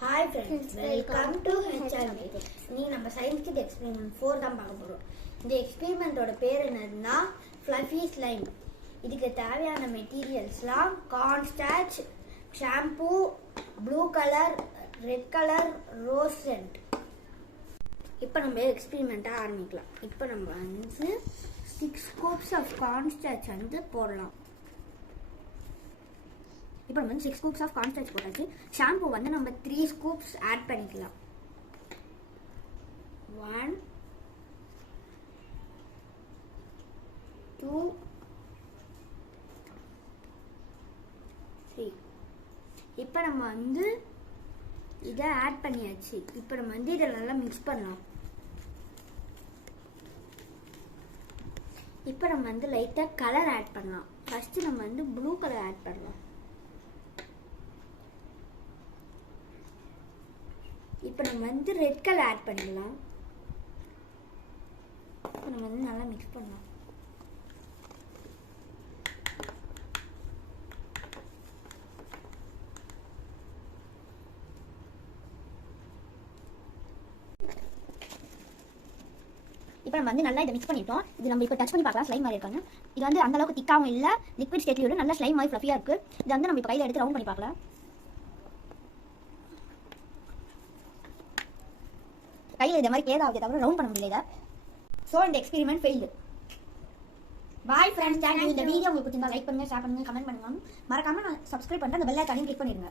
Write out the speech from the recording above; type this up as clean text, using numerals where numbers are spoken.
Hi friends, welcome to HRB. இன்னைக்கு நம்ம science kit experiment 4 தான் பார்க்க போறோம். இந்த எக்ஸ்பெரிமெண்டோட பேர் என்னன்னா fluffy slime. இதுக்கு தேவையான மெட்டீரியல்ஸ்லாம் corn starch, shampoo, blue color, red color, rose scent. இப்போ நம்ம எக்ஸ்பெரிமெண்ட்டை ஆரம்பிக்கலாம். இப்போ நம்ம வந்து 6 scoops of corn starch வந்து போடலாம். இப்போ நம்ம 6 scoops of corn starch போட்டாச்சு. ஷாம்பு வந்து நம்ம 3 scoops ஆட் பண்ணிக்கலாம். 1 2 3. இப்போ நம்ம வந்து இதை ஆட் பண்ணியாச்சு. இப்போ நம்ம வந்து இதை நல்லா மிக்ஸ் பண்ணலாம். இப்போ நம்ம வந்து லைட்டாக கலர் ஆட் பண்ணலாம். ஃபர்ஸ்ட் நம்ம வந்து ப்ளூ கலர் ஆட் பண்ணலாம். இப்போ நம்ம வந்து ரெட் கலர் ஆட் பண்ணிடலாம். இப்போ நம்ம வந்து நல்லா மிக்ஸ் பண்ணலாம். இப்போ நம்ம வந்து நல்லா இதை மிக்ஸ் பண்ணிட்டோம். இது நம்ம இப்போ டச் பண்ணி பார்க்கலாம் ஸ்லைம் மாதிரி இருக்காங்க. இது வந்து அந்த அளவுக்கு திக்காகவும் இல்லை, லிக்விட் ஸ்டேட்லையும் நல்ல ஸ்லைம் மாதிரி ஃப்ளஃபியாக இருக்குது. இது வந்து நம்ம இப்போ கையில் எடுத்து ரவுண்ட் பண்ணி பார்க்கலாம். கையில் இந்த மாதிரி கேர் ஆகுது தவிர ரவுண்ட் பண்ண முடியல. ஸோ இந்த experiment failed. Bye friends, thank you. இந்த வீடியோ உங்களுக்கு பிடிச்சிருந்தா லைக் பண்ணுங்க, ஷேர் பண்ணுங்க, கமெண்ட் பண்ணுங்க. மறக்காம நான் சப்ஸ்கிரைப் பண்ணிட்டு அந்த பெல் ஐகானையும் கிளிக் பண்ணிடுங்க.